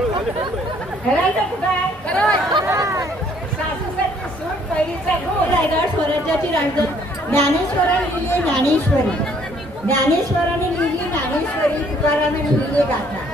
करायचं कुठं सासूसाठी सूट पहिलीचा गुण रायगड स्वराज्याची राजधानी ज्ञानेश्वरांनी लिहिली ज्ञानेश्वरी, ज्ञानेश्वरांनी लिहिली ज्ञानेश्वरी, तुकारामांनी लिहिली गाथा.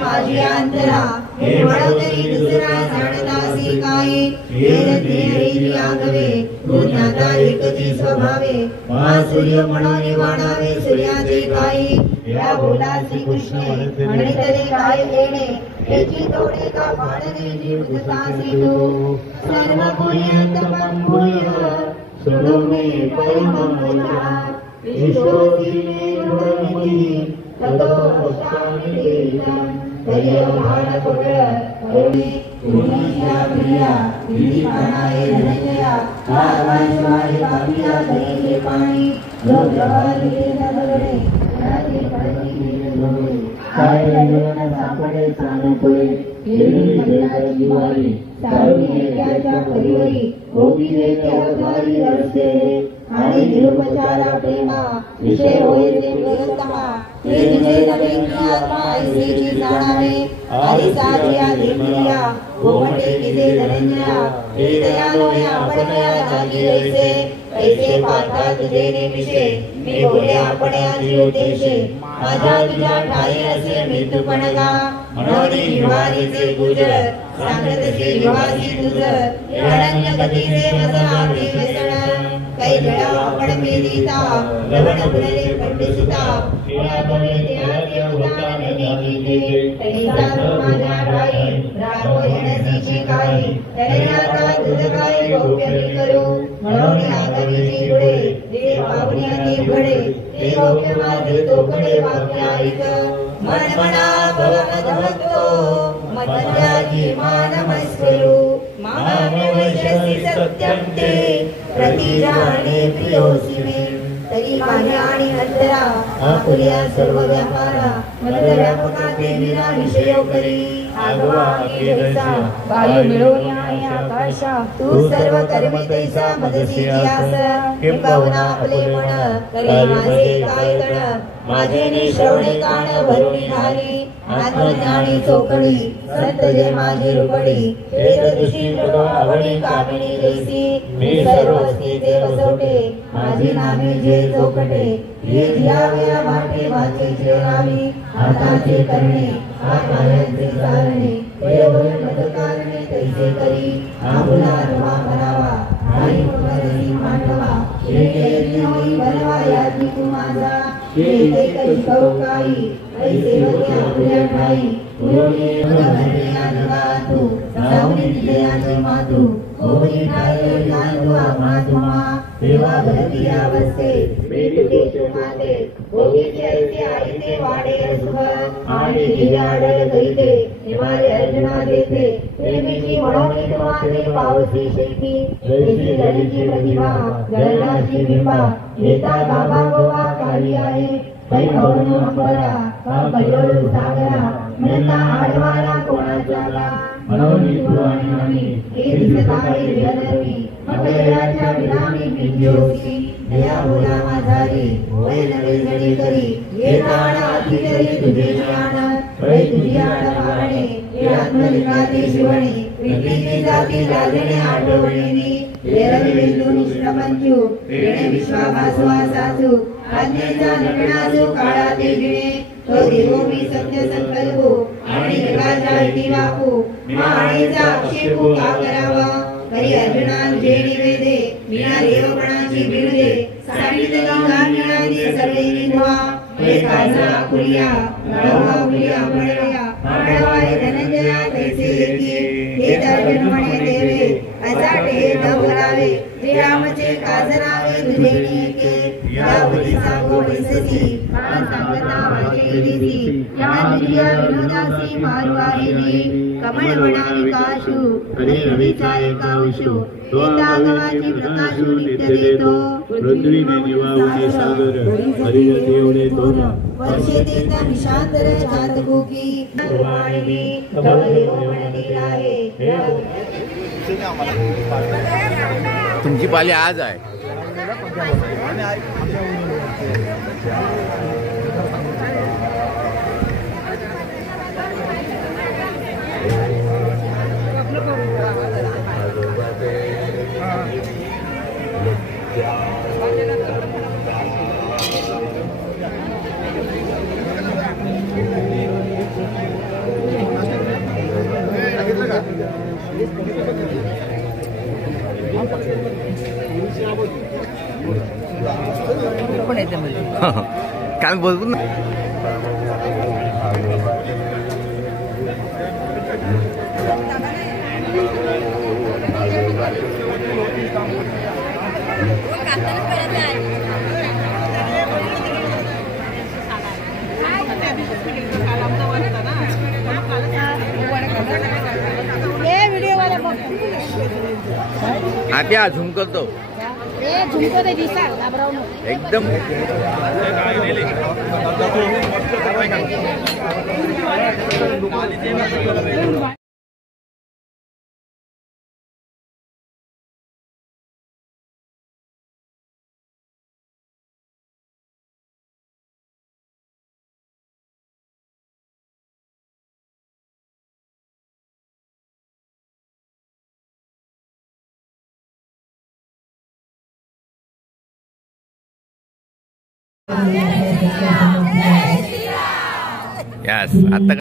माझी अंतरा हे वडोदरी दुसरा जाणतासी काय हे आगवे गुणाता एकची स्वभावे मा सूर्य म्हणून वाढावे सूर्याचे काही या बोला श्री कृष्ण म्हणितले काय येणे एकी तोडे का पाडणे जीवतासी तो सर्व पुण्यंत पंभूय सोडोमे परममोला विश्वोसी गुणमती ततो शांतीतं परियमाण कोडळ करुणी पुण्या प्रिया विधी पानाये धनंजया आवाशवाय पापिया करीले पाणी जो प्रभाविले नगरे रात्री पडती लोगे काय रंगवण सापडे चाणकोळे केली मर्यादा जीवारी सारुणी एकाच्या परिवरी होती देते अवतारी रडसे आणि निरुपचारा प्रेमा विषय होय ते प्रियतमा हे तुझे नवे की आत्मा ऐसेची जाणावे आधी साधिया देविया गोमटे किसे धनंजया हे दयालोय आपणया जागी ऐसे ऐसे पाहता तुझे नेमिषे मी बोले आपण्या जीवतेशे माझा तुझ्या ठाई असे मृत्यूपणगा म्हणून निवारीचे गुजर सांगतसे निवासी तुझं रणंग गतीचे मज आधी व्यसन काही जडा आपण मेदिता लवण फुलले पंडिता पुण्याकडे देहाचे उदान नेते तैसा माझ्या ठाई राहो येणसीचे काही तनयाचा तुझ काय गोप्य मी करू म्हणून आगमीची गुडे जे पावण्या ते घडे ते गोप्य माझे तोकडे वाक्य ऐक मन मना भवमधवतो मध्याजी मानमस्करू मामवशसी सत्यं ते प्रतिजाने प्रियोसी मे तरी माझ्या आणि अंतरा आपुल्या सर्व व्यापारा मद व्यापका ते विना विषयो करी आगवा केसा वायू मिळवून आणि आकाशा तू सर्व कर्मे तैसा मदसी जियास किंबहुना आपले मन करी माझे काय गण माझे निश्रवणे कान भरुणी धारी आत्मज्ञानी चोकडी संत जे माझी रुपडी वेद ऋषी आवडी कामिनी जैसी मी सर्व स्थिते बसवटे माझी नामे जे चोकटे हे जियाव्या वाटे वाचेचे रावी हाताचे करणे हात पायांचे चालणे हे होय मदकारणे तैसे करी आपुला रवा भरावा आई मदसी मांडवा हे केली होई भरवा यादी तू माझा हे काही करू काही ऐसे होते आपल्या ठाई पुरोणी भरल्या जगातू सावनी दिल्याचे मातू होई ठाई कांतू आत्मा देवा भरती अवस्थे भेटते तुमाते भोगीचे ऐसे आईते वाडे सुख आणि दिव्याडल करीते हिमालय अर्जुना देते प्रेमीची म्हणून तुम्हाते पावसी शेती जैसी लढीची प्रतिभा जळणाची बिंबा येता बाबा गोवा काळी आहे काही कौरव अंबरा बजोल सागरा म्हणता आडवाला कोणाचा म्हणून तू आणि आम्ही हे दिसत आहे विहरवी मंगळाच्या विरामी बिंजोसी दया बोला माझारी होय नवे जडी करी हे प्राण अतिकरी तुझे ज्ञान होय तुझी आड मारणे हे आत्मलिंगाचे शिवणे विठ्ठीची जाती लाजणे आठवणीनी वेरवी बिंदू निष्प्रपंचू वेणे विश्वाभासवा सासू आज्ञेचा नटणाजो काळा ते गिणे तो देवो मी सत्य संकल्पो आणि जगाचा इति वापू माणेचा आक्षेपो का करावा करी अर्जुना जे निवेदे मीना देवपणाची बिरुदे सांगितली गाण्याने सगळे निधवा हे काजा कुली नामाचे काजरावे तुझे नेके यावरी सांगो बैससी मला सांगता माझे रीती या दुनिया विनोदासी मारू आहे रे कमळ वनावी काशू आणि रवीचा एकांशू गवाची प्रकाशू नित्य देतो पृथ्वीने निवावणे सागर हरिजन येवणे तोरण वर्षे देता निशांतर जातकुकी वाणी तव देव म्हणती आहे तुमची पाली आज आहे. काय बोलतो ना आता झूम करतो एकदम यस आता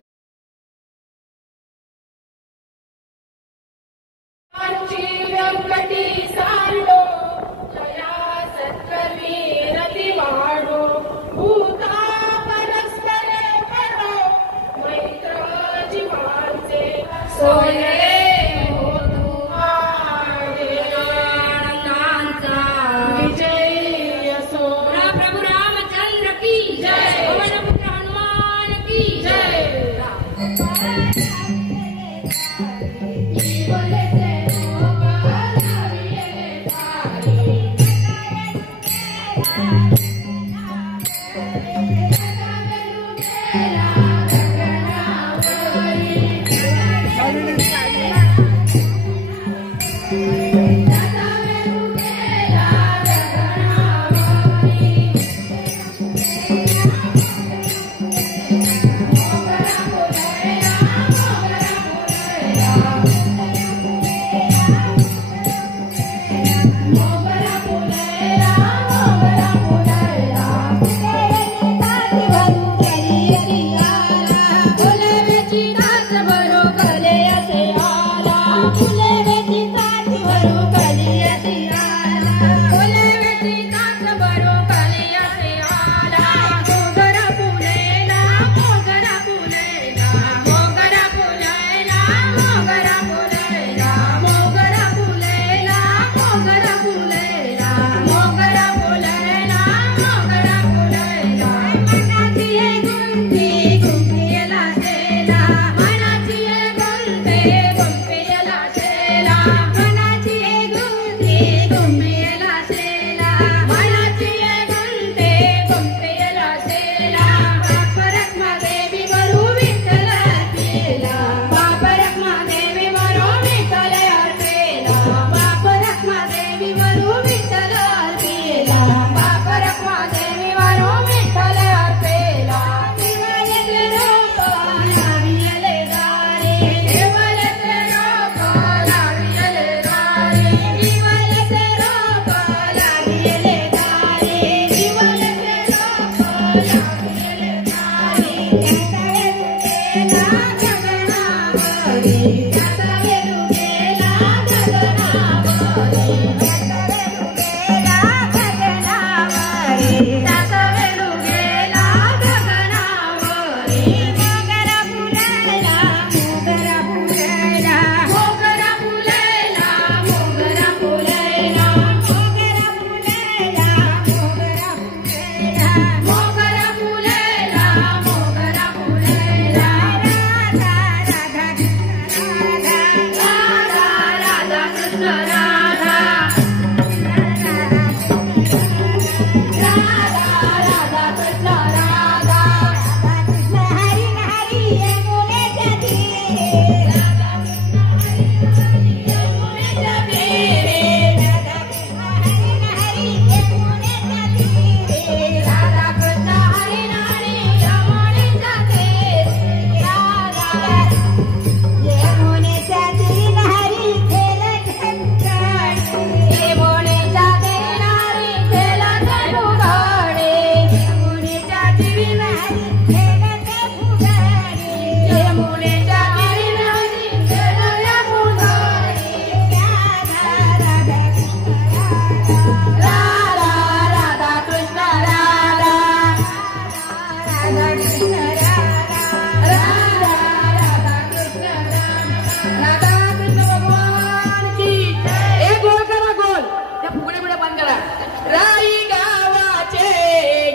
राई गावाचे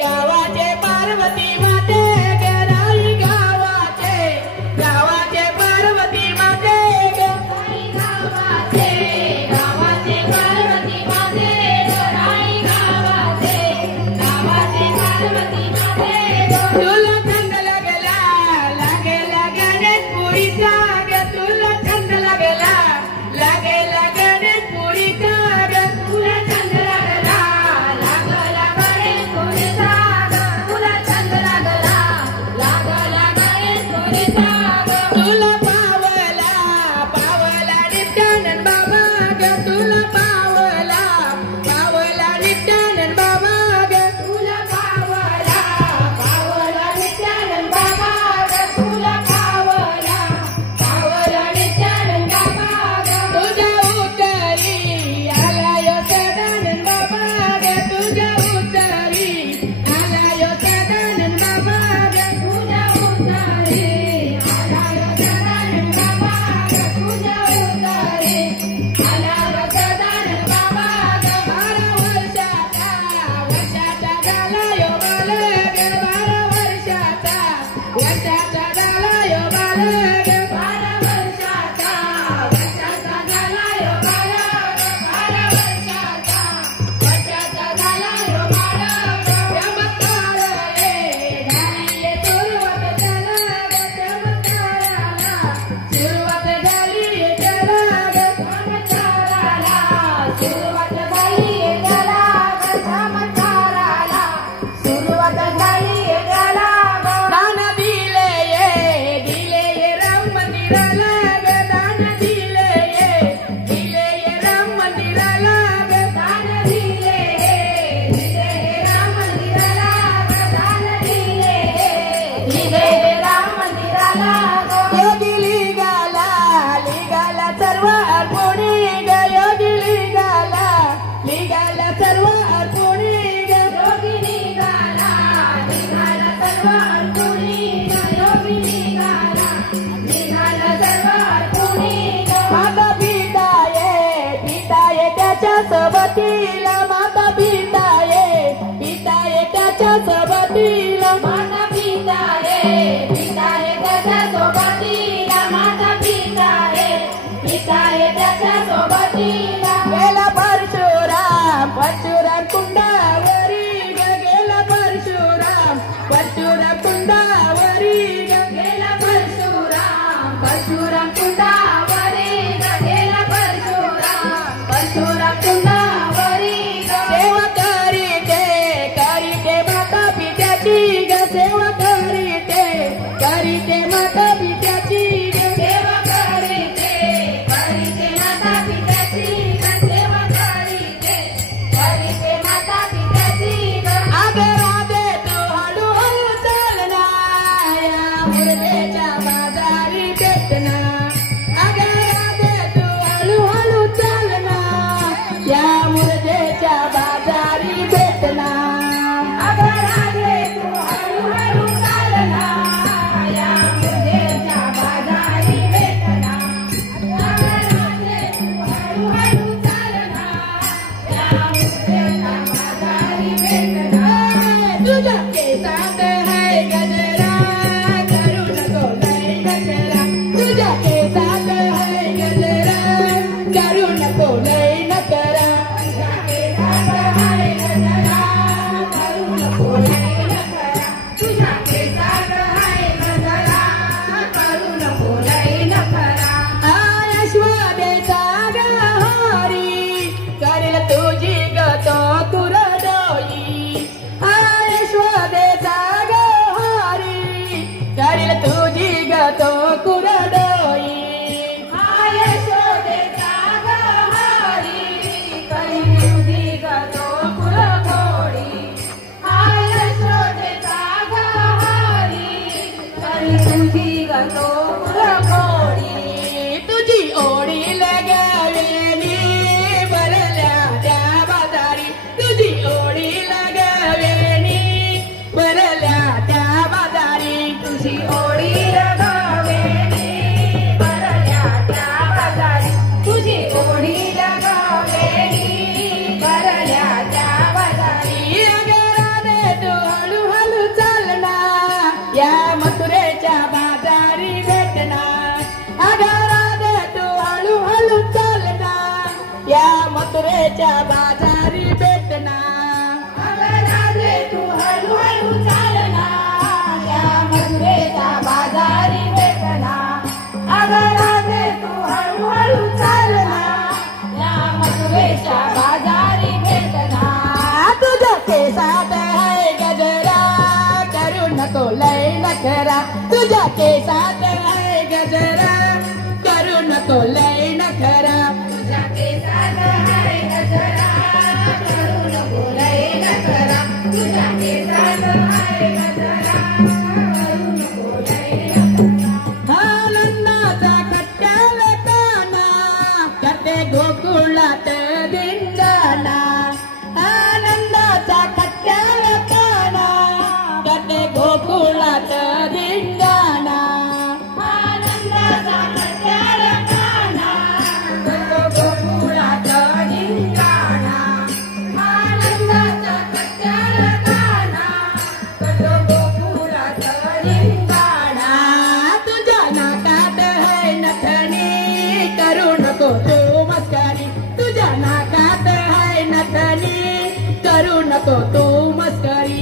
गावाचे पार्वती माते ग राई गावाचे गावाचे पार्वती माते ग राई गावाचे गावाचे पार्वती माते ग राई गावाचे गावाचे पार्वती माते ग तुला छंद लागला लागेला गणेश पुरीचा ग तुला छंद लागला लागेला गणेश पुरीचा ग तुला छंद लागला लागला गणेश पुरीचा ग तुला छंद लागला लागला गणेश पुरीचा ग तुला पावला पावला नित्यानंद बाबा ग तुला पावला पावला नित्यानंद बाबा ग तुला पावला पावला नित्यानंद बाबा ग तुला पावला पावला नित्यानंद बाबा ग तुझ्या उतरी आला यो सदानंद बाबा ग तुझ्या उतरी आला यो सदानंद बाबा ग तुझ्या उतरी आला यो सदानंद बाबा ग तुझ्या उतरी आला यो सदानंद बाबा ग 12 वर्षाचा झाला यो बालक 12 वर्षाचा झाला यो बालक 12 वर्षाचा झाला यो बालक 12 वर्षाचा झाला यो बालक चमत्कार रे झाली सुरुवात झाला ग चमत्काराला सुरुवात झाली त्याला ग चमत्काराला सुरुवात झाली त्याला ग चमत्काराला सुरुवात झाली त्याला ग दान दिले ये राम मंदिराला ग दान दिले ये राम मंदिराला ग दान दिले राम मंदिराला ग दान दिले राम मंदिराला ग योगी लिगाला सर्व अर्पणी ग योगी लिगाला सर्व अर्पणी ग योगी लिगाला सर्व अर्पणी ग योगी लिगाला सर्व अर्पणी ग माता पिताये त्याच्या सोबतीला माता पिताये त्याच्या सोबतीला माता पिताये त्याच्या सोबतीला माता पिताये त्याच्या सोबतीला गेला परशुराम कुंडावरी ग गेला परशुराम कुंडावरी ग गेला परशुराम कुंडावरी ग गेला परशुराम कुंडावरी ग सेवा करीते माता पित्याची ग सेवा करीते माता पित्याची ग सेवा करीते माता पित्याची ग सेवा करीते माता पित्याची ग आगे राधे तू हळूहळू चालना या मुर्देच्या बाजारी भेटना आगे राधे तू हळूहळू चालना या मुर्देच्या बाजारी भेटना आगे राधे तू हळूहळू चालना या मुर्देच्या बाजारी भेटना आगे राधे तू हळूहळू चालना या मुर्देच्या बाजारी मोरवेच्या बाजारी भेटना अगं राधे तू हळूहळू चालना या मथुरेच्या बाजारी भेटना अगं राधे तू हळूहळू चालना या मथुरेच्या बाजारी भेटना तुझ्या केसात आहे गजरा करू नको लय नखरा तुझ्या केसात आहे गजरा करू नको लय नखरा तुझ्या केसात आहे गजरा करू नको लय नखरा तुझ्या केसात आहे गजरा करू नको लय नखरा आनंदाचा कट्ट्याल काना करते गोकुळात धिंगाणा आनंदाचा कट्ट्याल काना करते गोकुळात धिंगाणा आनंदाचा कट्याळ काना करतो गोकुळात धिंगाणा आनंदाचा कट्याळ काना करतो गोकुळात धिंगाणा तुझ्या नाकात है नथनी करू नको तू मस्करी तुझ्या नाकात है नथनी करू नको तू मस्करी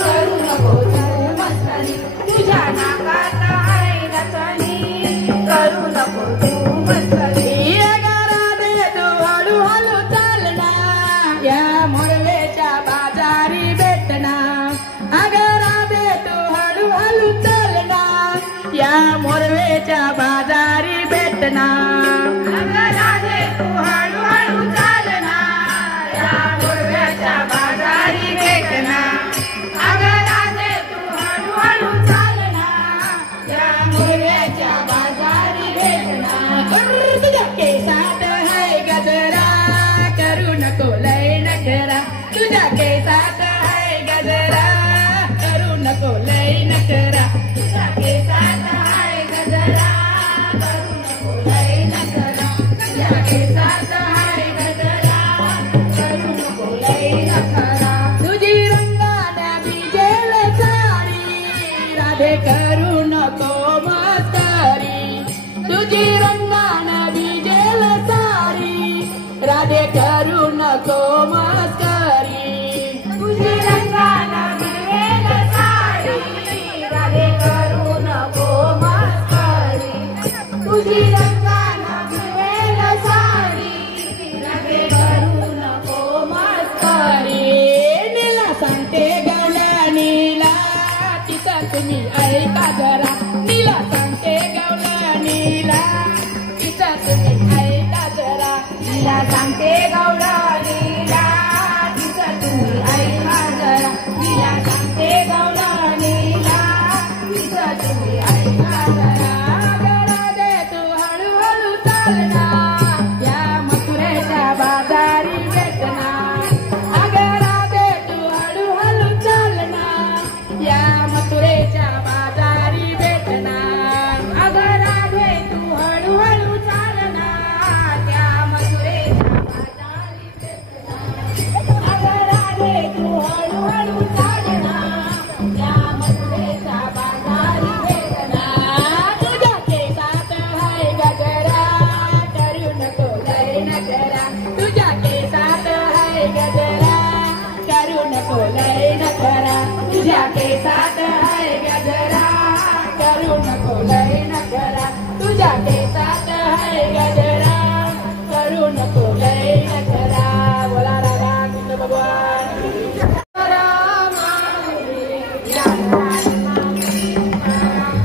करू नको तू मस्करी तुझ्या नाकात आहे नथनी करू नको तू मस्करी राधे तू हळूहळू चालना या मोरवेच्या बाजारी भेटना अगं राधे तू हळूहळू चालना या मोरवेच्या बाजारी भेटना अगं राधे तू हळूहळू चालना या मोरवेच्या बाजारी भेटना अगं राधे तू हळूहळू चालना या मोरवेच्या बाजारी भेटना तुझ्या केसात है गजरा करू नको लय नखरा तुझ्या केसात है गजरा करू नको लय नखरा तुझ्या केसात आहे गजरा करू नको लय नखरा तुझ्या केसात आहे गजरा करू नको लय नखरा तुझी रंगाने भिजेल सारी राधे करू नको मस्करी तुझी रंगाने भिजेल सारी राधे करू नको मस्करी तुझी रंगाला मिळेल साडी राधे करू नको मस्करी तुझी रंगाला मिळेल साडी राधे करू नको मस्करी नीला सांगते गवल्या नीला तिचा तुम्ही ऐका जरा नीला सांगते गवल्या नीला तिचा तुम्ही ऐका जरा तिला सांगते गौडा लीला तिचं तुम्ही ऐका जरा तिला सांगते गौडा लीला तिचं तुम्ही ऐका जरा राधे तू हळूहळू चालना या मथुरेच्या बाजारी भेटना अगं राधे तू हळूहळू चालना या मथुरेच्या बाजारी भेटना अगं राधे तू हळूहळू चालना त्या मथुरेच्या बाजारी भेटना अगं राधे तू हळूहळू चालना त्या मथुरेच्या बाजारी भेटना तुझ्या केसात है गजरा करू नको लय नखरा तुझ्या केसात है गजरा करू नको लय नखरा तुझ्या केसात आहे गजरा करू नको लय नखरा तुझ्या केसात है गजरा करू नको लय नखरा बोला राधा कृष्ण भगवान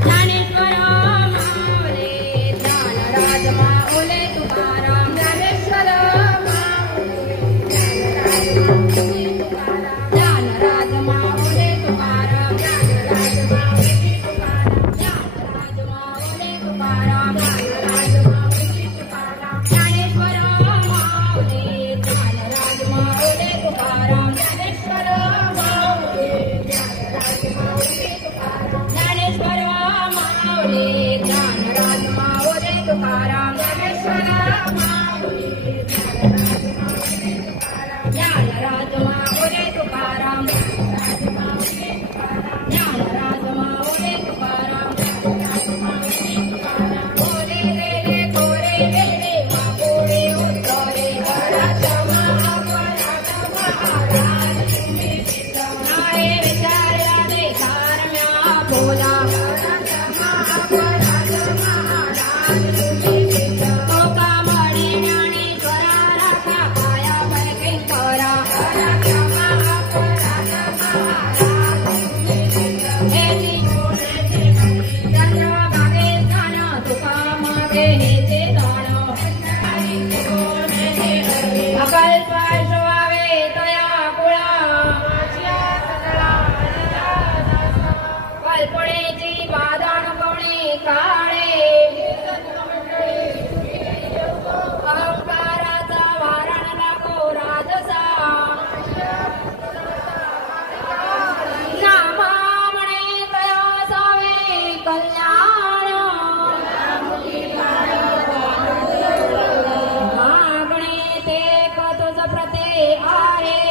ज्ञानेश्वर माऊली ज्ञानराज माऊली तुकाराम ज्ञानेश्वर ज्ञानराज माऊली तुकाराम ज्ञानराज माऊली तुकाराम ज्ञानराज माऊली तुकाराम ज्ञानराज माऊली तुकाराम ज्ञानेश्वर माऊली कल्पनेची बाधा कोणी काळे अहंकाराचा वारण नको राजसा नामा म्हणे तया सावे कल्याण मागणे ते तुझ प्रते आहे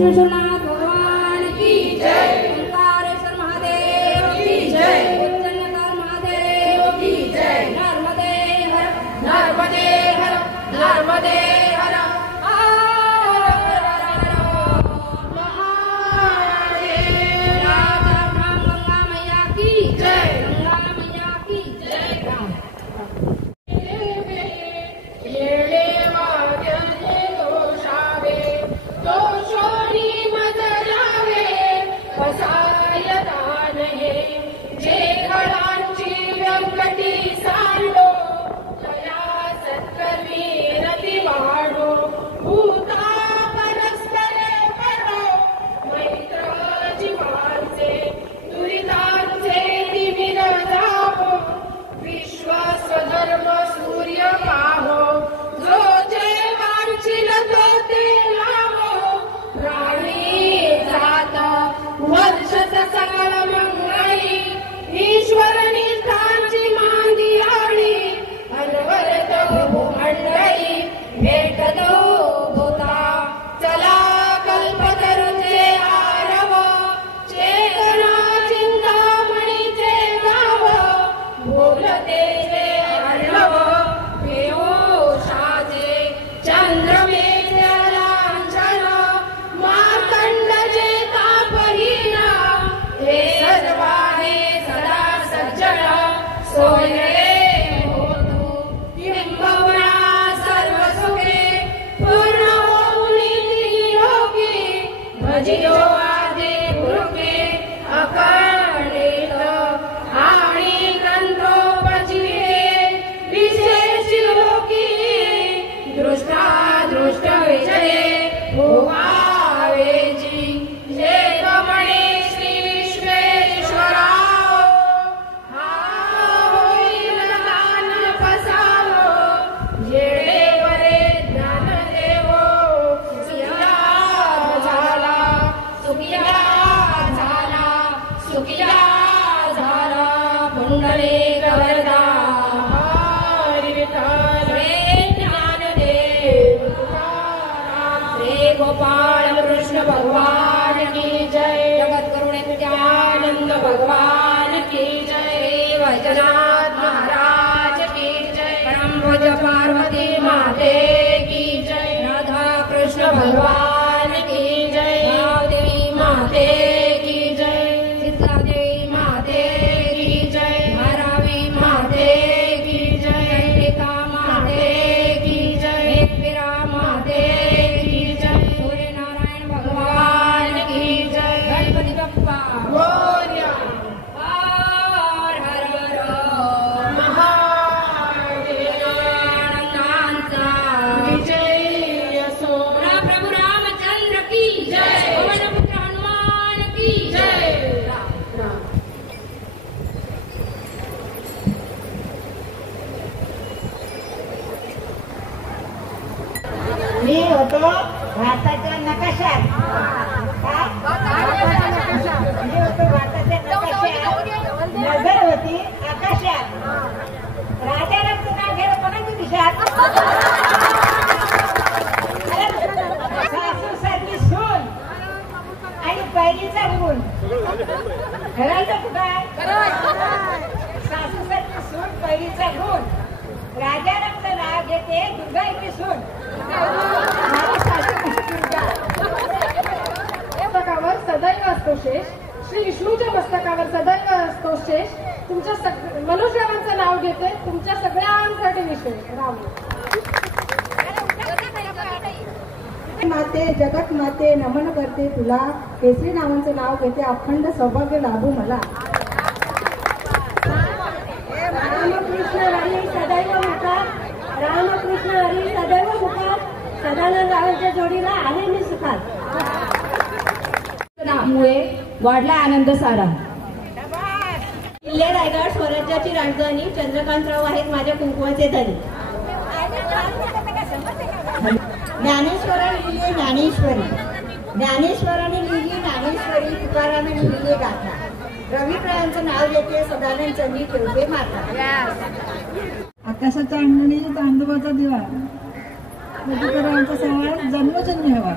विश्वनाथ भगवान की जय। पुंडलिक वरदा हरी विठ्ठल श्री ज्ञानदेव श्री गोपाळ कृष्ण भगवान की जय जगत करुणे तुझ्यानंद भगवान की जय श्री वैजनाथ महाराज की जय परम पूज्य पार्वती माते की जय राधा कृष्ण भगवान की जय देवी माते की जय सीतादेवी माते की जय भैरवी माते की जय अंबिका माते की जय एकवीरा माते की जय सूर्यनारायण भगवान की जय गणपती बाप्पा मोरया हर हर आनंदांचा विजय असो प्रभु रामचंद्र की जय पवन पुत्र हनुमान की जय मी होतो भारताच्या नकाशात. काय? मी होतो भारताच्या नकाशात. नजर होती आकाशात. राजारामचं नाव घ्यायला कोणाची दिशात? सासू सारखी सून आणि पहिलीचा गुण घरायचं कुठं? सासू सारखी सून पहिलीचा गुण. राजारामचं नाव घेते दुर्गा इथे सून. मस्तकावर सदैव असतो शेष. श्री विष्णूच्या मस्तकावर सदैव असतो शेष. तुमच्या मनुष्यरावांचं नाव घेते तुमच्या सगळ्यांसाठी विशेष. राम माते जगत माते नमन करते तुला. केसरी नावांचं नाव घेते अखंड सौभाग्य लाभू मला. रामकृष्ण हरी सदैव मुखात. रामकृष्ण हरी सदैव मुखात. सदानंद रावांच्या जोडीला आहे मी सुखात. मुळे वाढला आनंद सारा. किल्ले रायगड स्वराज्याची राजधानी. चंद्रकांतराव आहेत माझ्या कुंकुवाचे धनी. ज्ञानेश्वरांनी लिहिली ज्ञानेश्वरी. ज्ञानेश्वरांनी लिहिली ज्ञानेश्वरी. तुकारामांनी लिहिली गाथा. रविप्रयांचं नाव घेते सदानंद चंदी ठेवते माता. आकाशाच्या अंगणी तांदूळाचा दिवा. तुकारामांचा सवाल जन्मजन्मी हवा.